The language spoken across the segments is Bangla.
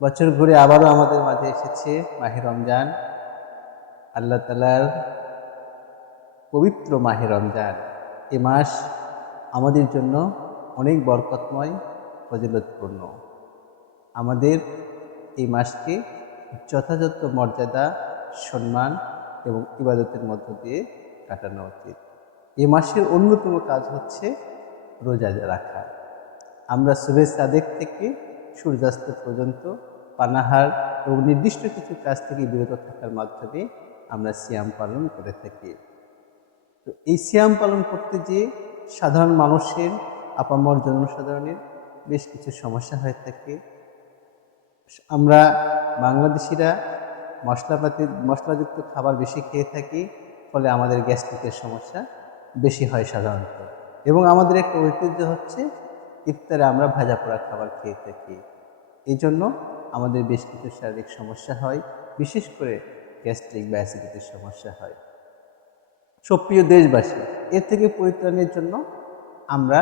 বছর ঘুরে আবারও আমাদের মাঝে এসেছে মাহে রমজান, আল্লাহ তাআলার পবিত্র মাহে রমজান। এ মাস আমাদের জন্য অনেক বরকতময়, ফজিলতপূর্ণ। আমাদের এই মাসকে যথাযথ মর্যাদা, সম্মান এবং ইবাদতের মধ্য দিয়ে কাটানো উচিত। এ মাসের অন্যতম কাজ হচ্ছে রোজা রাখা। আমরা সুবহে সাদেক থেকে সূর্যাস্ত পর্যন্ত পানাহার এবং নির্দিষ্ট কিছু কাজ থেকে বিরত থাকার মাধ্যমে আমরা সিয়াম পালন করে থাকি। তো এই সিয়াম পালন করতে গিয়ে সাধারণ মানুষের, আপামর জনসাধারণের বেশ কিছু সমস্যা হয়ে থাকে। আমরা বাংলাদেশিরা মশলাযুক্ত খাবার বেশি খেয়ে থাকি, ফলে আমাদের গ্যাস্ট্রিকের সমস্যা বেশি হয় সাধারণত। এবং আমাদের একটা ঐতিহ্য হচ্ছে ইফতারে আমরা ভাজা পোড়া খাবার খেয়ে থাকি। এই জন্য আমাদের বেশ কিছু শারীরিক সমস্যা হয়, বিশেষ করে গ্যাস্ট্রিক বা অ্যাসিডিটির সমস্যা হয়। সুপ্রিয় দেশবাসী, এর থেকে পরিত্রাণের জন্য আমরা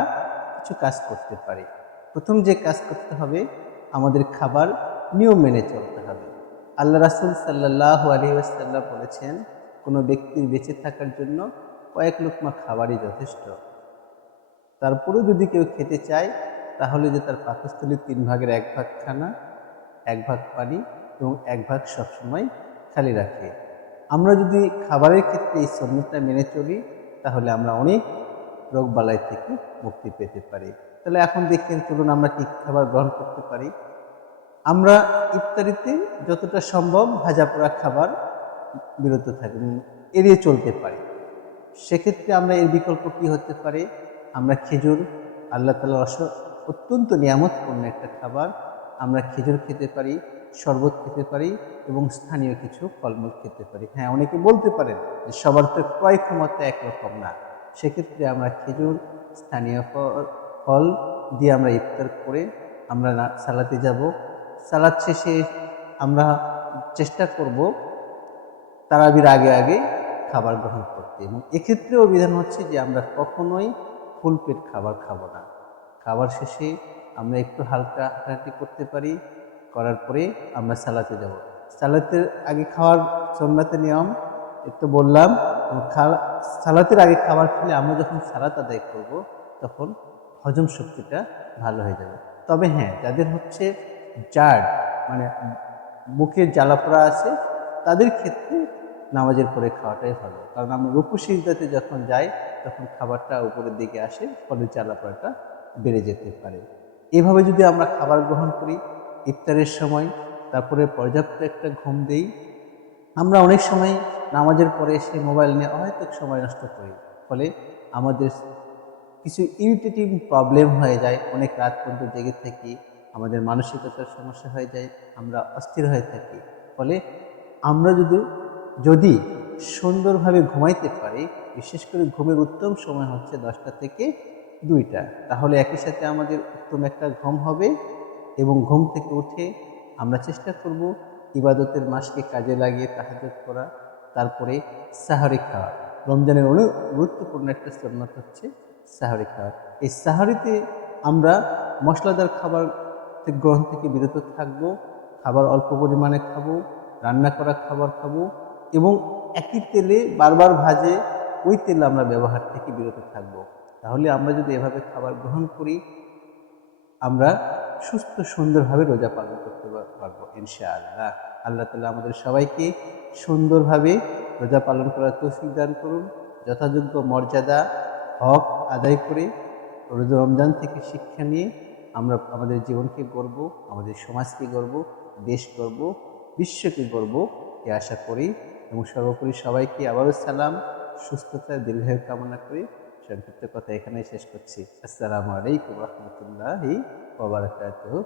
কিছু কাজ করতে পারি। প্রথম যে কাজ করতে হবে, আমাদের খাবার নিয়ম মেনে চলতে হবে। আল্লাহ রাসূল সাল্লাল্লাহু আলাইহি ওয়াসাল্লাম বলেছেন, কোনো ব্যক্তির বেঁচে থাকার জন্য কয়েক লোকমা খাবারই যথেষ্ট। তারপরেও যদি কেউ খেতে চায়, তাহলে যে তার পাকস্থলীর 3 ভাগের 1 ভাগ খানা, 1 ভাগ পানি এবং 1 ভাগ সবসময় খালি রাখে। আমরা যদি খাবারের ক্ষেত্রে এই সুন্নতটা মেনে চলি, তাহলে আমরা অনেক রোগবালাই থেকে মুক্তি পেতে পারি। তাহলে এখন দেখেন, চলুন আমরা কি খাবার গ্রহণ করতে পারি। আমরা ইফতারিতে যতটা সম্ভব ভাজা পোড়া খাবার বিরত থাকি, এড়িয়ে চলতে পারি। সেক্ষেত্রে আমরা এর বিকল্প কী হতে পারে? আমরা খেজুর, আল্লাহ তাআলার অত্যন্ত নিয়ামতপূর্ণ একটা খাবার। আমরা খেজুর খেতে পারি, শরবত খেতে পারি এবং স্থানীয় কিছু ফলমূল খেতে পারি। হ্যাঁ, অনেকে বলতে পারেন যে সবার তো ক্রয় ক্ষমতা একরকম না। সেক্ষেত্রে আমরা খেজুর, স্থানীয় ফল দিয়ে আমরা ইফতার করে আমরা সালাতে যাব। সালাত শেষে আমরা চেষ্টা করব তারাবির আগে আগে খাবার গ্রহণ করতে। এবং এক্ষেত্রেও বিধান হচ্ছে যে আমরা কখনোই ফুল পেট খাবার খাবো না। খাবার শেষে আমরা একটু হালকা হাঁটাহাঁটি করতে পারি, করার পরে আমরা সালাতে যাব। সালাতের আগে খাওয়ার সুন্নাতের নিয়ম একটু বললাম। সালাতের আগে খাবার খেলে আমরা যখন সালাত আদায় করব, তখন হজম শক্তিটা ভালো হয়ে যাবে। তবে হ্যাঁ, যাদের হচ্ছে জার্ড মানে মুখের জ্বালাপোড়া আছে, তাদের ক্ষেত্রে নামাজের পরে খাওয়াটাই ভালো। কারণ আমরা রুকু সিজদাতে যখন যাই, তখন খাবারটা উপরের দিকে আসে, ফলে জ্বালাপোড়াটা বেড়ে যেতে পারে। এভাবে যদি আমরা খাবার গ্রহণ করি ইফতারের সময়, তারপরে পর্যাপ্ত একটা ঘুম দেই, আমরা অনেক সময় নামাজের পরে এসে মোবাইল নিয়ে হয়তো সময় নষ্ট করি, ফলে আমাদের কিছু ইরিটেটিং প্রবলেম হয়ে যায়, অনেক রাত পর্যন্ত জেগে থাকি, আমাদের মানসিকতার সমস্যা হয়ে যায়, আমরা অস্থির হয়ে থাকি। ফলে আমরা যদি সুন্দরভাবে ঘুমাইতে পারি, বিশেষ করে ঘুমের উত্তম সময় হচ্ছে 10টা থেকে 2টা, তাহলে একই সাথে আমাদের উত্তম একটা ঘুম হবে। এবং ঘুম থেকে উঠে আমরা চেষ্টা করব ইবাদতের মাসকে কাজে লাগিয়ে তাহাজ্জুদ করা, তারপরে সাহরি খাওয়া। রমজানের অনেক গুরুত্বপূর্ণ একটা সুন্নাত হচ্ছে সাহরি খাওয়া। এই সাহরিতে আমরা মশলাদার খাবার গ্রহণ থেকে বিরত থাকব, খাবার অল্প পরিমাণে খাবো, রান্না করা খাবার খাবো এবং একই তেলে বারবার ভাজে ওই তেল আমরা ব্যবহার থেকে বিরত থাকব। তাহলে আমরা যদি এভাবে খাবার গ্রহণ করি, আমরা সুস্থ সুন্দরভাবে রোজা পালন করতে পারবো ইনশাআল্লাহ। আল্লাহ তাআলা আমাদের সবাইকে সুন্দরভাবে রোজা পালন করার তৌফিক দান করুন। যথাযোগ্য মর্যাদা, হক আদায় করে রমজান থেকে শিক্ষা নিয়ে আমরা আমাদের জীবনকে গড়ব, আমাদের সমাজকে গড়ব, দেশ গড়ব, বিশ্বকে গড়ব, এ আশা করি। এবং সর্বোপরি সবাইকে আবারও সালাম, সুস্থতা, দীর্ঘায়ু কামনা করি সংক্ষিপ্ত কথা এখানেই শেষ করছি। আসসালামু আলাইকুম ওয়া রাহমাতুল্লাহি ওয়া বারাকাতুহু।